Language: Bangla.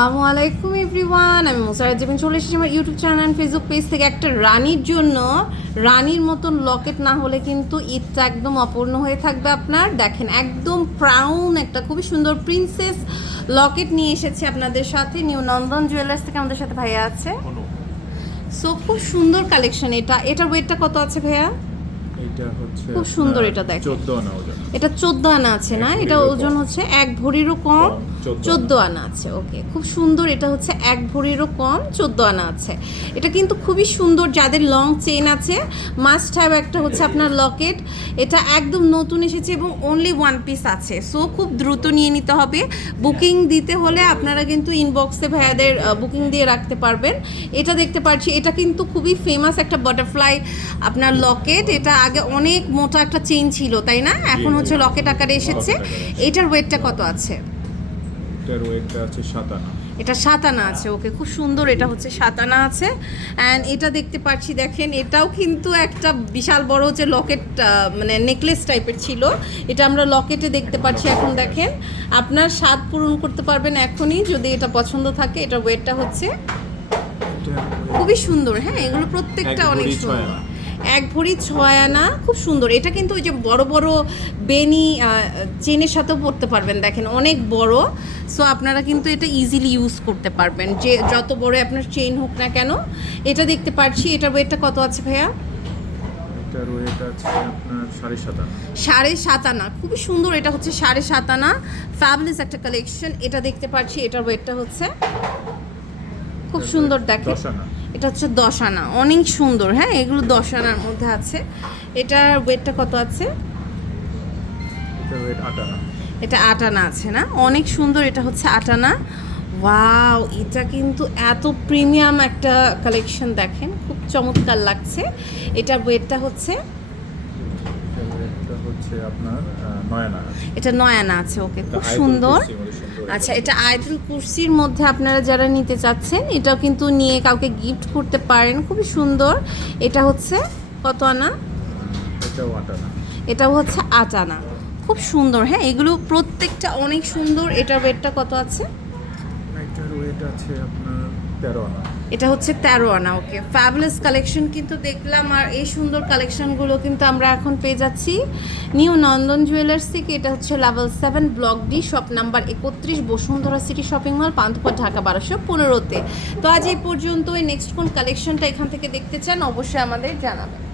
আসসালামু আলাইকুম এভরিওয়ান আমি মোসারাত জামিন চলে এসেছি আমার YouTube channel and Facebook page থেকে একটা রানীর জন্য। রানীর মতন লকেট না হলে কিন্তু ঈদটা একদম অপূর্ণ হয়ে থাকবে আপনার। দেখেন একদম প্রাউন একটা খুবই সুন্দর প্রিন্সেস লকেট নিয়ে এসেছি আপনাদের সাথে। নিউ নন্দন জুয়েলার্স থেকে আমাদের সাথে ভাইয়া আছে। সো খুব সুন্দর কালেকশন এটা। এটার ওয়েটটা কত আছে ভাইয়া? এটা হচ্ছে খুব সুন্দর এটা দেখেন। 14 আনা ওজন এটা চোদ্দ আনা আছে না? এটা ওজন হচ্ছে এক ভরিরও কম কম, 14 আনা। আছে। ওকে খুব সুন্দর এটা হচ্ছে এক ভরিরও কম চোদ্দ আনা আছে। এটা কিন্তু খুবই সুন্দর যাদের লং চেন আছে মাস্ট হ্যাভ একটা হচ্ছে আপনার লকেট এটা একদম নতুন এসেছে এবং অনলি ওয়ান পিস আছে। সো খুব দ্রুত নিয়ে নিতে হবে। বুকিং দিতে হলে আপনারা কিন্তু ইনবক্সে ভাইয়াদের বুকিং দিয়ে রাখতে পারবেন। এটা দেখতে পাচ্ছি এটা কিন্তু খুবই ফেমাস একটা বাটারফ্লাই আপনার লকেট এটা আগে অনেক মোটা একটা চেইন ছিল তাই না? এখন হচ্ছে লকেট আকারে এসেছে। এটার ওয়েটটা কত আছে? এটার ওয়েটটা আছে 7 আনা। এটা সাত আনা আছে ওকে খুব সুন্দর এটা হচ্ছে সাত আনা আছে। অ্যান্ড এটা দেখতে পাচ্ছি দেখেন এটাও কিন্তু একটা বিশাল বড় হচ্ছে লকেট মানে নেকলেস টাইপের ছিল। এটা আমরা লকেটে দেখতে পাচ্ছি এখন দেখেন। আপনার স্বাদ পূরণ করতে পারবেন এখনই যদি এটা পছন্দ থাকে এটার ওয়েটটা হচ্ছে খুবই সুন্দর হ্যাঁ এগুলো প্রত্যেকটা অনেক সুন্দর। এক ভরি ছয় আনা খুব সুন্দর। এটা কিন্তু ওই যে বড় বড় বেনি চেনের সাথেও পরতে পারবেন দেখেন অনেক বড়। সো আপনারা কিন্তু এটা ইজিলি ইউজ করতে পারবেন। যে যত বড় আপনার চেইন হোক না কেন এটা দেখতে পাচ্ছি এটার ওয়েটটা কত আছে ভাইয়া? এটার ওয়েট আছে আপনার 7.5 আনা। সাড়ে সাত আনা। খুবই সুন্দর। এটা হচ্ছে সাড়ে সাত আনা। ফ্যাবলিস একটা কালেকশন এটা দেখতে পাচ্ছি এটার ওয়েটটা হচ্ছে। খুব সুন্দর দেখে দেখেন। 10 আনা। এটা হচ্ছে দশ আনা অনেক সুন্দর হ্যাঁ? এগুলো দশ আনার মধ্যে আছে। এটার ওয়েটটা কত আছে? এটার ওয়েট 8 আনা এটা আট আনা আছে না? অনেক সুন্দর এটা হচ্ছে আট আনা ওয়াও এটা কিন্তু এত প্রিমিয়াম একটা কালেকশন দেখেন। খুব চমৎকার লাগছে। এটার ওয়েটটা হচ্ছে হচ্ছে আপনার 9 আনা এটা নয় আনা আছে ওকে খুব সুন্দর। আচ্ছা এটা আইডল কুর্সির মধ্যে আপনারা যারা নিতে চাচ্ছেন এটাও কিন্তু নিয়ে কাউকে গিফট করতে পারেন খুবই সুন্দর। এটা হচ্ছে কত আনা? এটাও 8 আনা। এটাও হচ্ছে আট আনা। খুব সুন্দর হ্যাঁ এগুলো প্রত্যেকটা অনেক সুন্দর। এটার ওয়েটটা কত আছে? এটার ওয়েট আছে আপনার 13 আনা। এটা হচ্ছে তেরো আনা, ওকে। ফ্যাবুলাস কালেকশন কিন্তু দেখলাম আর এই সুন্দর কালেকশনগুলো কিন্তু আমরা এখন পেয়ে যাচ্ছি। নিউ নন্দন জুয়েলার্স থেকে এটা হচ্ছে level seven block D shop number একত্রিশ, Bashundhara city shopping mall Panthapath, Dhaka বারোশো পনেরোতে। তো আজ এই পর্যন্ত নেক্সট কোন কালেকশনটা এখান থেকে দেখতে চান, অবশ্যই আমাদের জানাবেন।